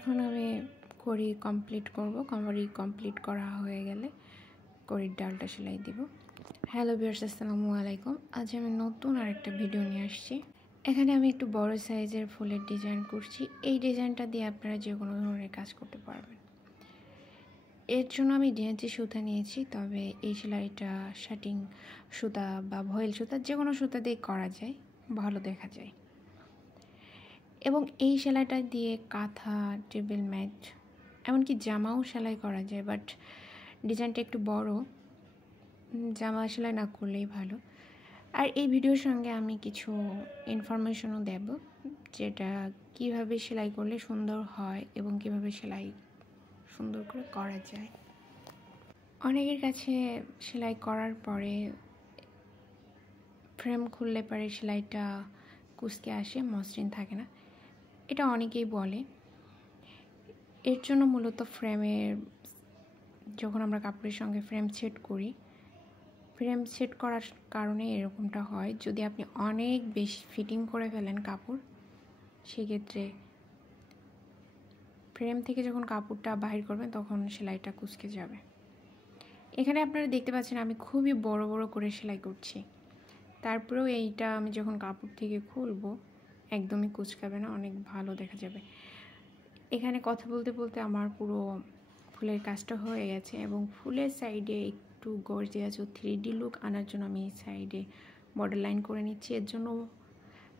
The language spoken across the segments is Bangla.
এখন আমি কড়ি কমপ্লিট করব। কড়ি কমপ্লিট করা হয়ে গেলে কড়ির ডালটা সেলাই দিব। হ্যালো ভিউয়ার্স, আসসালামু আলাইকুম। আজ আমি নতুন আরেকটা ভিডিও নিয়ে আসছি। এখানে আমি একটু বড় সাইজের ফুলের ডিজাইন করছি। এই ডিজাইনটা দিয়ে আপনারা যে কোনো ধরনের কাজ করতে পারবেন। এর জন্য আমি ডিএনসি সুতা নিয়েছি, তবে এই সেলাইটা শাটিং সুতা বা ভয়েল সুতা যে কোনো সুতা দিয়ে করা যায়, ভালো দেখা যায়। এবং এই সেলাইটা দিয়ে কাঁথা, টেবিল ম্যাট, এমনকি জামাও সেলাই করা যায়, বাট ডিজাইনটা একটু বড়, জামা সেলাই না করলেই ভালো। আর এই ভিডিওর সঙ্গে আমি কিছু ইনফরমেশনও দেব, যেটা কিভাবে সেলাই করলে সুন্দর হয় এবং কিভাবে সেলাই সুন্দর করে করা যায়। অনেকের কাছে সেলাই করার পরে ফ্রেম খুললে পরে সেলাইটা কুঁচকে আসে, মসৃণ থাকে না, এটা অনেকেই বলে। এর জন্য মূলত ফ্রেমের, যখন আমরা কাপড়ের সঙ্গে ফ্রেম সেট করি, ফ্রেম সেট করার কারণে এরকমটা হয়। যদি আপনি অনেক বেশি ফিটিং করে ফেলেন কাপড়, সেক্ষেত্রে ফ্রেম থেকে যখন কাপড়টা বাহির করবেন তখন সেলাইটা কুঁচকে যাবে। এখানে আপনারা দেখতে পাচ্ছেন আমি খুবই বড় বড় করে সেলাই করছি, তারপরেও এইটা আমি যখন কাপড় থেকে খুলবো একদমই কুঁচকাবে না, অনেক ভালো দেখা যাবে। এখানে কথা বলতে বলতে আমার পুরো ফুলের কাজটা হয়ে গেছে, এবং ফুলের সাইডে একটু গর্জিয়াস ও 3D লুক আনার জন্য আমি সাইডে বর্ডার লাইন করে নিচ্ছি। এর জন্য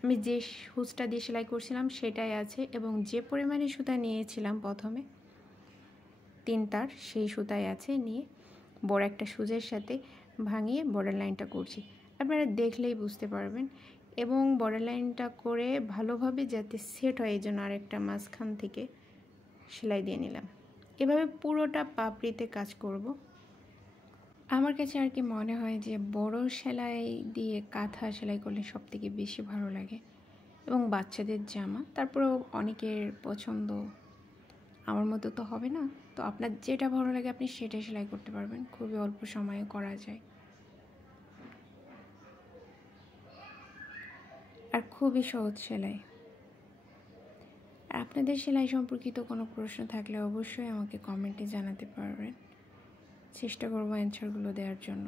আমি যে হুঁচটা দিয়ে সেলাই করছিলাম সেটাই আছে, এবং যে পরিমাণে সুতা নিয়েছিলাম প্রথমে 3 তার, সেই সুতাই আছে, নিয়ে বড় একটা সুজের সাথে ভাঙিয়ে বর্ডার লাইনটা করছি। আপনারা দেখলেই বুঝতে পারবেন। এবং বর্ডার লাইনটা করে ভালোভাবে যাতে সেট হয়, এই জন্য আরেকটা মাঝখান থেকে সেলাই দিয়ে নিলাম। এভাবে পুরোটা পাপড়িতে কাজ করব। আমার কাছে আর কি মনে হয় যে বড় সেলাই দিয়ে কাঁথা সেলাই করলে সব থেকে বেশি ভালো লাগে, এবং বাচ্চাদের জামা। তারপরেও অনেকের পছন্দ আমার মতো তো হবে না, তো আপনার যেটা ভালো লাগে আপনি সেটাই সেলাই করতে পারবেন, খুবই অল্প সময়ে করা যায় আর খুবই সহজ সেলাই। আর আপনাদের সেলাই সম্পর্কিত কোনো প্রশ্ন থাকলে অবশ্যই আমাকে কমেন্টে জানাতে পারবেন, চেষ্টা করবো অ্যান্সারগুলো দেওয়ার জন্য।